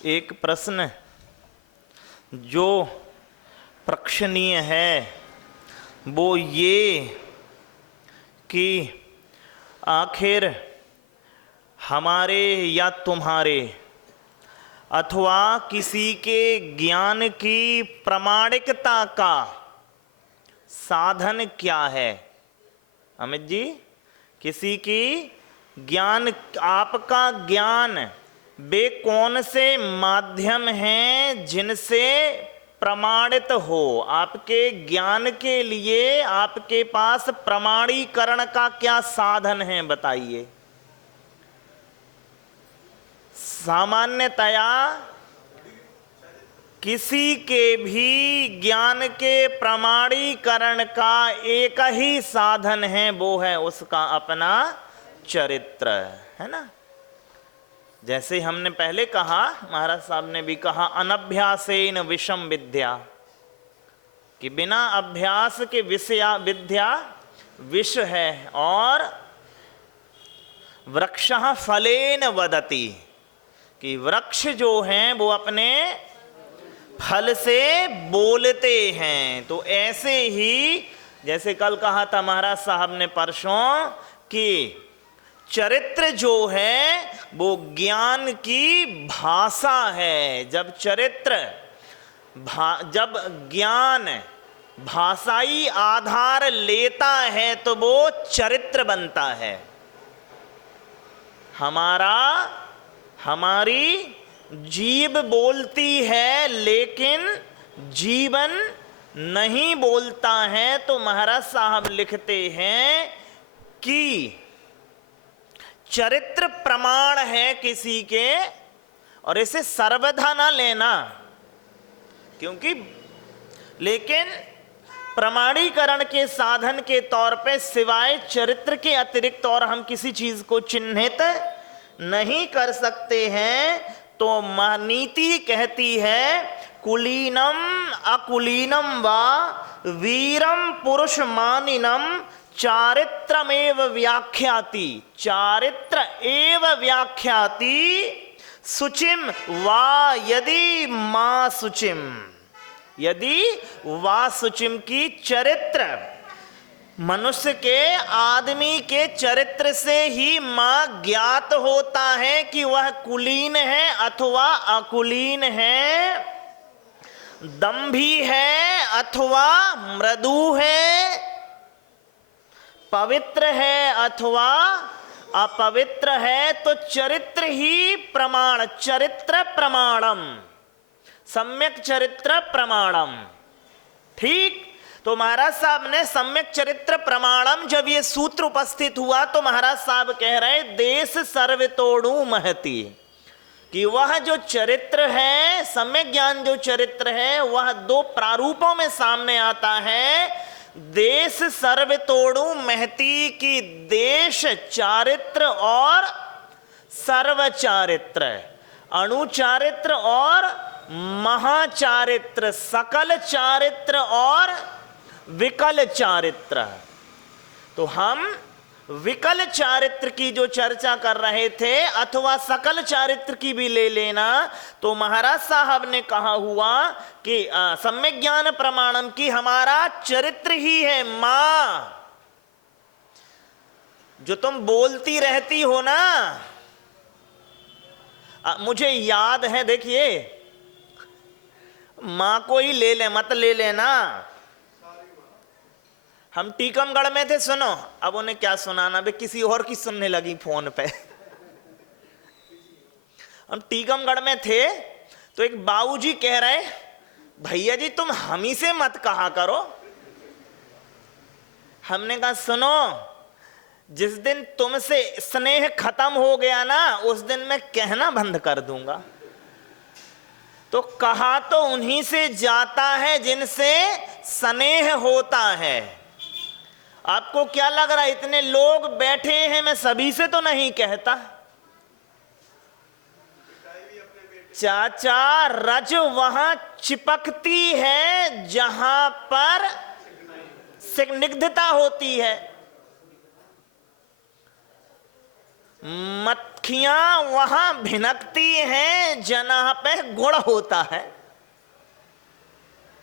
एक प्रश्न जो प्रश्ननीय है वो ये कि आखिर हमारे या तुम्हारे अथवा किसी के ज्ञान की प्रामाणिकता का साधन क्या है। अमित जी, किसी की ज्ञान, आपका ज्ञान वे कौन से माध्यम हैं जिनसे प्रमाणित हो। आपके ज्ञान के लिए आपके पास प्रमाणीकरण का क्या साधन है, बताइए। सामान्यतया किसी के भी ज्ञान के प्रमाणीकरण का एक ही साधन है, वो है उसका अपना चरित्र, है ना। जैसे हमने पहले कहा, महाराज साहब ने भी कहा, अनभ्यासेन विषम विद्या, कि बिना अभ्यास के विद्या विष है। और वृक्षः फलेन वदति, कि वृक्ष जो हैं वो अपने फल से बोलते हैं। तो ऐसे ही जैसे कल कहा था महाराज साहब ने परसों कि चरित्र जो है वो ज्ञान की भाषा है। जब जब ज्ञान भाषाई आधार लेता है तो वो चरित्र बनता है। हमारी जीभ बोलती है लेकिन जीवन नहीं बोलता है। तो महाराज साहब लिखते हैं कि चरित्र प्रमाण है किसी के, और इसे सर्वथा ना लेना, क्योंकि लेकिन प्रमाणीकरण के साधन के तौर पे सिवाय चरित्र के अतिरिक्त और हम किसी चीज को चिन्हित नहीं कर सकते हैं। तो नीति कहती है, कुलीनम अकुलीनम वा वीरम पुरुष मानिनम चारित्रमेव व्याख्याति, चारित्र एव व्याख्याति शुचिम वा यदि मां शुचिम, यदि वा शुचिम की चरित्र मनुष्य के, आदमी के चरित्र से ही मां ज्ञात होता है कि वह कुलीन है अथवा अकुलीन है, दंभी है अथवा मृदु है, पवित्र है अथवा अपवित्र है। तो चरित्र ही प्रमाण, चरित्र प्रमाणम, सम्यक चरित्र प्रमाणम। ठीक। तो महाराज साहब ने सम्यक चरित्र प्रमाणम, जब ये सूत्र उपस्थित हुआ तो महाराज साहब कह रहे देश सर्वतोड़ु महति, कि वह जो चरित्र है, सम्यक ज्ञान जो चरित्र है, वह दो प्रारूपों में सामने आता है। देश सर्वतोड़ु महति की देश चारित्र और सर्वचारित्र, अणुचारित्र और महाचारित्र, सकल चारित्र और विकल चारित्र। तो हम विकल चारित्र की जो चर्चा कर रहे थे, अथवा सकल चारित्र की भी ले लेना, तो महाराज साहब ने कहा हुआ कि सम्यक ज्ञान प्रमाणम की हमारा चरित्र ही है। मां जो तुम बोलती रहती हो ना, मुझे याद है, देखिए, मां को ही ले ले, मत ले लेना। हम टीकमगढ़ में थे, सुनो, अब उन्हें क्या सुनाना, बे किसी और की सुनने लगी फोन पे। हम टीकमगढ़ में थे तो एक बाबूजी कह रहे, भैया जी तुम हम ही से मत कहा करो। हमने कहा सुनो, जिस दिन तुमसे स्नेह खत्म हो गया ना, उस दिन मैं कहना बंद कर दूंगा। तो कहा तो उन्हीं से जाता है जिनसे स्नेह होता है। आपको क्या लग रहा है, इतने लोग बैठे हैं, मैं सभी से तो नहीं कहता। चाचा रज वहां चिपकती है जहां पर स्निग्धता होती है। मक्खियां वहां भिनकती हैं जहां पे गुड़ होता है,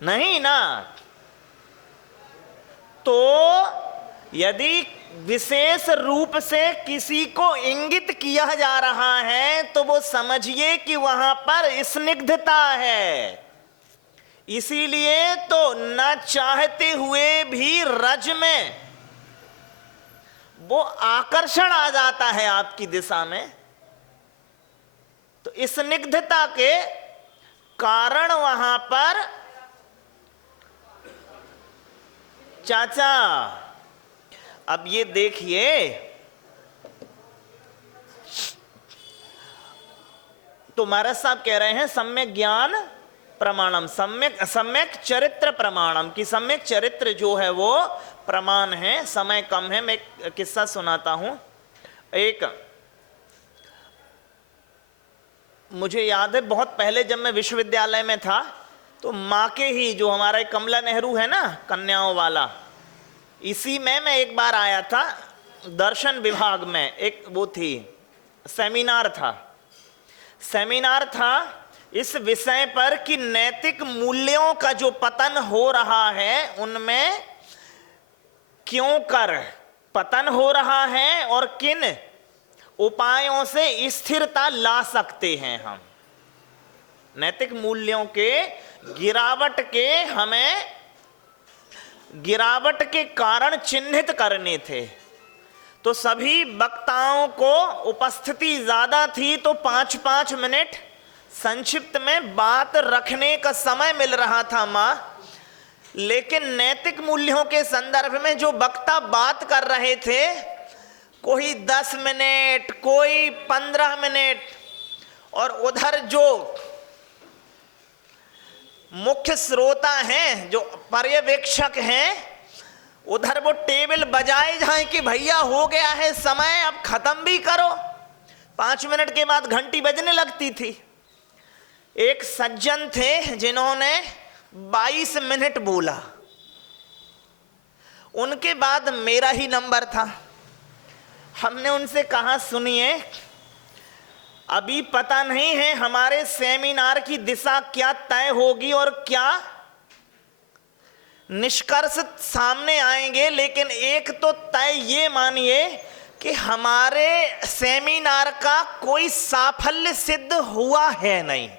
नहीं ना। तो यदि विशेष रूप से किसी को इंगित किया जा रहा है तो वो समझिए कि वहां पर स्निग्धता है। इसीलिए तो न चाहते हुए भी रज में वो आकर्षण आ जाता है आपकी दिशा में। तो स्निग्धता के कारण वहां पर चाचा, अब ये देखिए, तो महाराज साहब कह रहे हैं सम्यक ज्ञान प्रमाणम, सम्यक चरित्र प्रमाणम, कि सम्यक चरित्र जो है वो प्रमाण है। समय कम है, मैं एक किस्सा सुनाता हूं। एक मुझे याद है बहुत पहले जब मैं विश्वविद्यालय में था तो माँ के ही जो हमारा कमला नेहरू है ना कन्याओं वाला, इसी में मैं एक बार आया था दर्शन विभाग में। एक वो थी सेमिनार था इस विषय पर कि नैतिक मूल्यों का जो पतन हो रहा है उनमें क्यों कर पतन हो रहा है और किन उपायों से स्थिरता ला सकते हैं हम। नैतिक मूल्यों के गिरावट के कारण चिन्हित करने थे। तो सभी वक्ताओं को उपस्थिति ज्यादा थी तो 5-5 मिनट संक्षिप्त में बात रखने का समय मिल रहा था मां। लेकिन नैतिक मूल्यों के संदर्भ में जो वक्ता बात कर रहे थे, कोई 10 मिनट, कोई 15 मिनट, और उधर जो मुख्य श्रोता हैं, जो पर्यवेक्षक हैं, उधर वो टेबल बजाए जाए कि भैया हो गया है समय, अब खत्म भी करो। 5 मिनट के बाद घंटी बजने लगती थी। एक सज्जन थे जिन्होंने 22 मिनट बोला, उनके बाद मेरा ही नंबर था। हमने उनसे कहा सुनिए, अभी पता नहीं है हमारे सेमिनार की दिशा क्या तय होगी और क्या निष्कर्ष सामने आएंगे, लेकिन एक तो तय ये मानिए कि हमारे सेमिनार का कोई साफल्य सिद्ध हुआ है नहीं।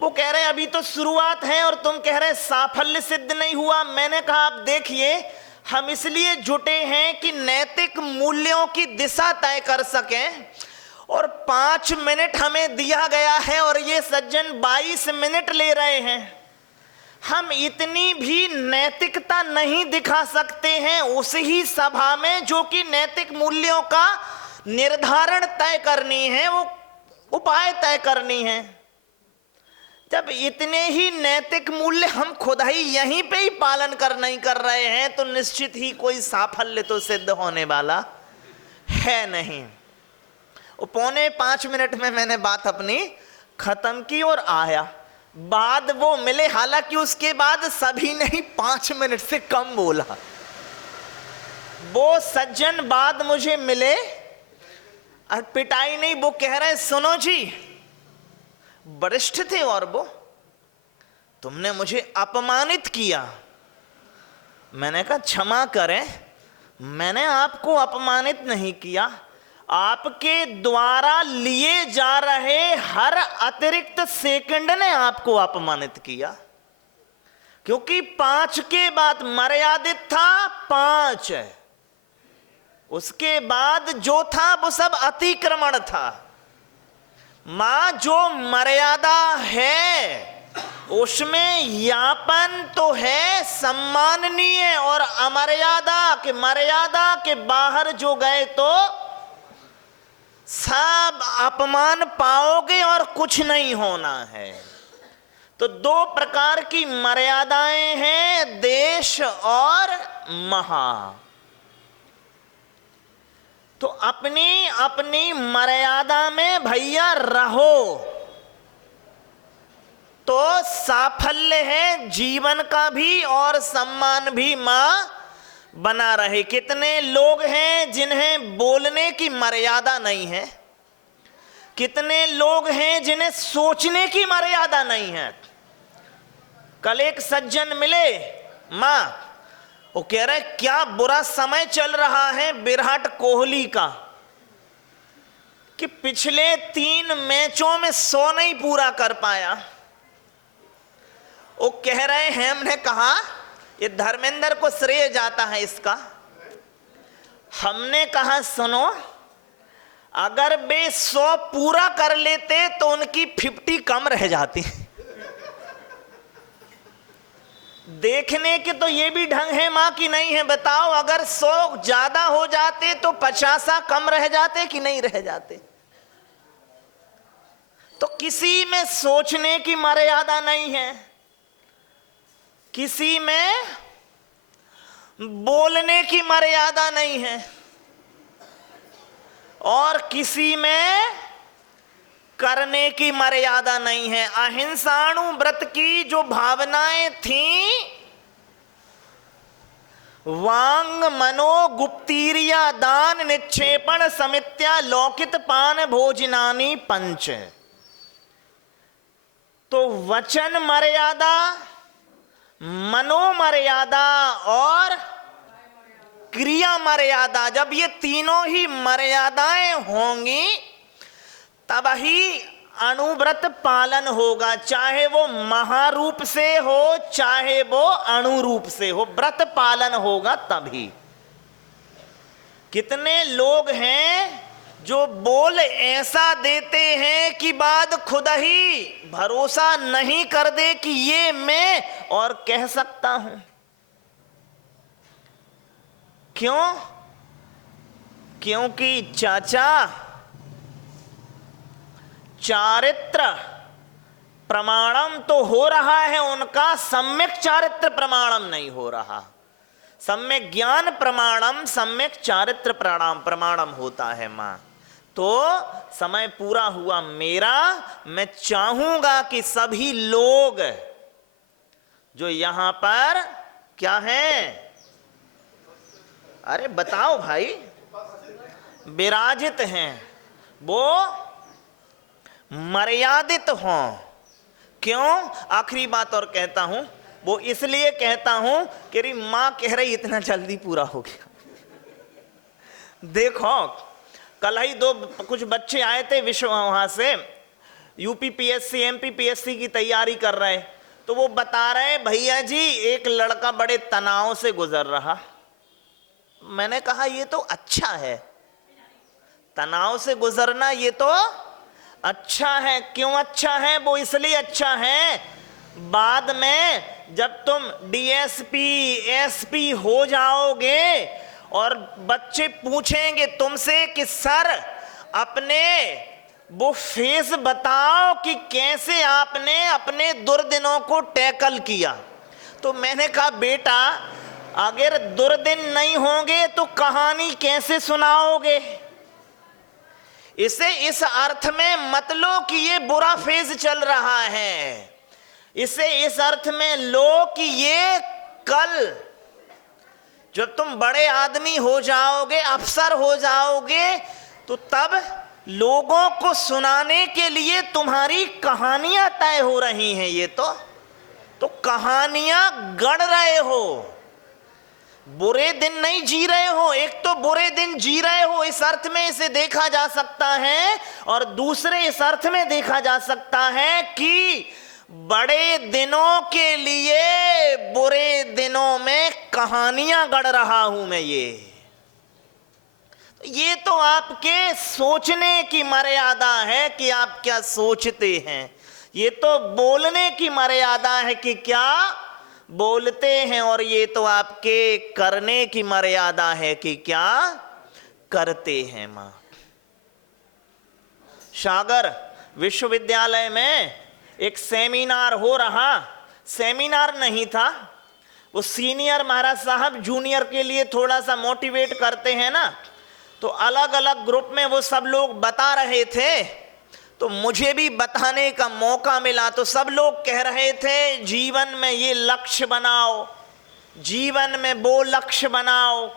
वो कह रहे हैं अभी तो शुरुआत है और तुम कह रहे हैं साफल्य सिद्ध नहीं हुआ। मैंने कहा आप देखिए, हम इसलिए जुटे हैं कि नैतिक मूल्यों की दिशा तय कर सकें, और 5 मिनट हमें दिया गया है और ये सज्जन 22 मिनट ले रहे हैं। हम इतनी भी नैतिकता नहीं दिखा सकते हैं उस ही सभा में जो कि नैतिक मूल्यों का निर्धारण तय करनी है, वो उपाय तय करनी है। जब इतने ही नैतिक मूल्य हम खुद ही यहीं पे ही पालन नहीं कर रहे हैं तो निश्चित ही कोई साफल्य तो सिद्ध होने वाला है नहीं। 4.25 मिनट में मैंने बात अपनी खत्म की और आया। बाद वो मिले, हालांकि उसके बाद सभी ने ही 5 मिनट से कम बोला। वो सज्जन बाद मुझे मिले और पिटाई नहीं, वो कह रहे सुनो जी, वरिष्ठ थे और वो, तुमने मुझे अपमानित किया। मैंने कहा क्षमा करें, मैंने आपको अपमानित नहीं किया, आपके द्वारा लिए जा रहे हर अतिरिक्त सेकंड ने आपको अपमानित किया, क्योंकि 5 के बाद मर्यादित था 5, उसके बाद जो था वो सब अतिक्रमण था। मां जो मर्यादा है उसमें यापन तो है सम्माननीय, और मर्यादा के बाहर जो गए तो सब अपमान पाओगे और कुछ नहीं होना है। तो 2 प्रकार की मर्यादाएं हैं, देश और महा। तो अपनी अपनी मर्यादा में भैया रहो तो साफल्य है जीवन का भी और सम्मान भी मां बना रहे। कितने लोग हैं जिन्हें बोलने की मर्यादा नहीं है, कितने लोग हैं जिन्हें सोचने की मर्यादा नहीं है। कल एक सज्जन मिले, मां, वो कह रहे क्या बुरा समय चल रहा है विराट कोहली का, कि पिछले 3 मैचों में 100 नहीं पूरा कर पाया। वो कह रहे हैं, हमने कहा ये धर्मेंद्र को श्रेय जाता है इसका। हमने कहा सुनो, अगर वे 100 पूरा कर लेते तो उनकी 50 कम रह जाती। देखने के तो ये भी ढंग है मां कि नहीं है, बताओ। अगर 100 ज्यादा हो जाते तो 50 कम रह जाते कि नहीं रह जाते। तो किसी में सोचने की मर्यादा नहीं है, किसी में बोलने की मर्यादा नहीं है, और किसी में करने की मर्यादा नहीं है। अहिंसाणु व्रत की जो भावनाएं थीं, वांग मनो गुप्तीरिया दान निक्षेपण समित्या लौकित पान भोजनानी पंच। तो वचन मर्यादा, मनो मर्यादा और क्रिया मर्यादा, जब ये तीनों ही मर्यादाएं होंगी तब ही अणुव्रत पालन होगा, चाहे वो महारूप से हो चाहे वो अणुरूप से हो, व्रत पालन होगा तभी। कितने लोग हैं जो बोल ऐसा देते हैं कि बाद खुद ही भरोसा नहीं कर दे कि ये मैं और कह सकता हूं। क्यों? क्योंकि चाचा चारित्र प्रमाणम तो हो रहा है उनका, सम्यक चारित्र प्रमाणम नहीं हो रहा। सम्यक ज्ञान प्रमाणम, सम्यक चारित्र प्रमाणम होता है मां। तो समय पूरा हुआ मेरा। मैं चाहूंगा कि सभी लोग जो यहां पर क्या हैं, अरे बताओ भाई, विराजित हैं, वो मर्यादित हों। क्यों? आखिरी बात और कहता हूं, वो इसलिए कहता हूं कि मां कह रही इतना जल्दी पूरा हो गया। देखो कल ही कुछ बच्चे आए थे विश्व वहां से, यूपीपीएससी एमपीपीएससी की तैयारी कर रहे, तो वो बता रहे भैया जी एक लड़का बड़े तनाव से गुजर रहा। मैंने कहा ये तो अच्छा है, तनाव से गुजरना ये तो अच्छा है। क्यों अच्छा है? वो इसलिए अच्छा है, बाद में जब तुम डीएसपी एसपी हो जाओगे और बच्चे पूछेंगे तुमसे कि सर अपने वो फेस बताओ कि कैसे आपने अपने दुर्दिनों को टैकल किया, तो मैंने कहा बेटा अगर दुर्दिन नहीं होंगे तो कहानी कैसे सुनाओगे। इसे इस अर्थ में मत लो कि ये बुरा फेज चल रहा है, इसे इस अर्थ में लो कि ये कल जब तुम बड़े आदमी हो जाओगे, अफसर हो जाओगे, तो तब लोगों को सुनाने के लिए तुम्हारी कहानियां तय हो रही हैं। ये तो कहानियां गढ़ रहे हो, बुरे दिन नहीं जी रहे हो। एक तो बुरे दिन जी रहे हो, इस अर्थ में इसे देखा जा सकता है, और दूसरे इस अर्थ में देखा जा सकता है कि बड़े दिनों के लिए बुरे दिनों में कहानियां गढ़ रहा हूं मैं। ये तो आपके सोचने की मर्यादा है कि आप क्या सोचते हैं, ये तो बोलने की मर्यादा है कि क्या बोलते हैं, और ये तो आपके करने की मर्यादा है कि क्या करते हैं। मां सागर विश्वविद्यालय में एक सेमिनार हो रहा, सेमिनार नहीं था, वो सीनियर महाराज साहब जूनियर के लिए थोड़ा सा मोटिवेट करते हैं ना, तो अलग अलग ग्रुप में वो सब लोग बता रहे थे, तो मुझे भी बताने का मौका मिला। तो सब लोग कह रहे थे जीवन में ये लक्ष्य बनाओ, जीवन में वो लक्ष्य बनाओ।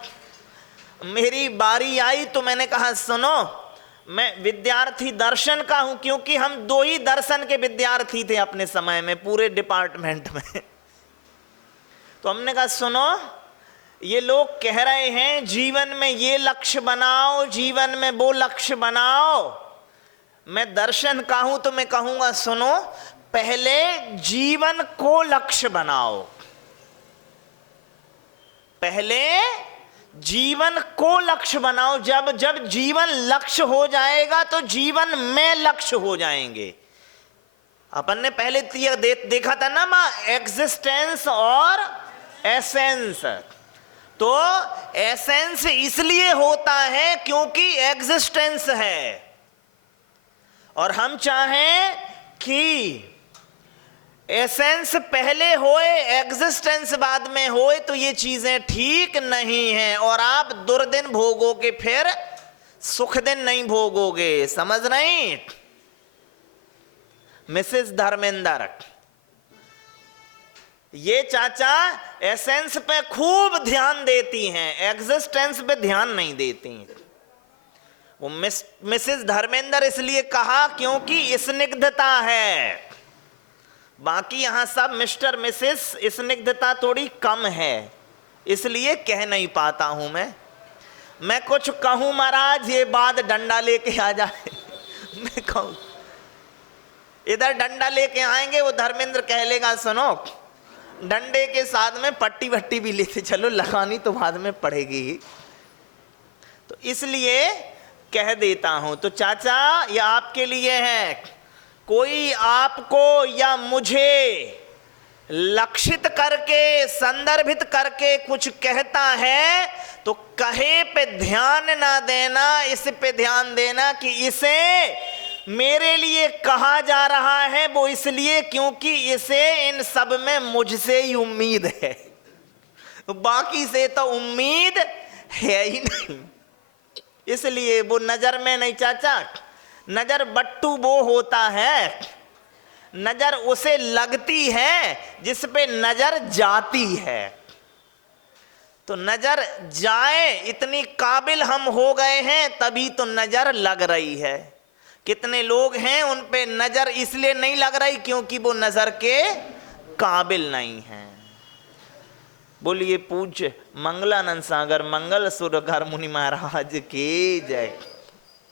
मेरी बारी आई तो मैंने कहा सुनो, मैं विद्यार्थी दर्शन का हूं, क्योंकि हम 2 ही दर्शन के विद्यार्थी थे अपने समय में पूरे डिपार्टमेंट में। तो हमने कहा सुनो, ये लोग कह रहे हैं जीवन में ये लक्ष्य बनाओ, जीवन में वो लक्ष्य बनाओ। मैं दर्शन का हूं तो मैं कहूंगा सुनो, पहले जीवन को लक्ष्य बनाओ, पहले जीवन को लक्ष्य बनाओ। जब जब जीवन लक्ष्य हो जाएगा तो जीवन में लक्ष्य हो जाएंगे। अपन ने पहले देखा था ना मां, एग्जिस्टेंस और एसेंस। तो एसेंस इसलिए होता है क्योंकि एग्जिस्टेंस है, और हम चाहें कि एसेंस पहले होए, एग्जिस्टेंस बाद में होए, तो ये चीजें ठीक नहीं हैं, और आप दुर्दिन भोगोगे, फिर सुख दिन नहीं भोगोगे। समझ नहीं? मिसेस धर्मेंद्र, ये चाचा एसेंस पे खूब ध्यान देती हैं, एग्जिस्टेंस पे ध्यान नहीं देती। वो मिसेस धर्मेंद्र इसलिए कहा क्योंकि स्निग्धता है, बाकी यहां सब मिस्टर मिसेस, स्निग्धता थोड़ी कम है, इसलिए कह नहीं पाता हूं मैं कुछ कहूं महाराज, ये बात डंडा लेके आ जाए। मैं कहूं, इधर डंडा लेके आएंगे, वो धर्मेंद्र कह लेगा सुनो, डंडे के साथ में पट्टी वट्टी भी लेते चलो, लगानी तो बाद में पड़ेगी। तो इसलिए कह देता हूं। तो चाचा ये आपके लिए है, कोई आपको या मुझे लक्षित करके, संदर्भित करके कुछ कहता है तो कहे पे ध्यान ना देना, इस पे ध्यान देना कि इसे मेरे लिए कहा जा रहा है वो इसलिए क्योंकि इसे इन सब में मुझसे ही उम्मीद है, बाकी से तो उम्मीद है ही नहीं। इसलिए वो नजर में नहीं चाचा, नजर बट्टू वो होता है, नजर उसे लगती है जिस पे नजर जाती है। तो नजर जाए इतनी काबिल हम हो गए हैं, तभी तो नजर लग रही है। कितने लोग हैं उन पे नजर इसलिए नहीं लग रही क्योंकि वो नजर के काबिल नहीं हैं। बोलिए पूज्य मंगलानंद सागर मंगल सुरगर मुनि महाराज की जय।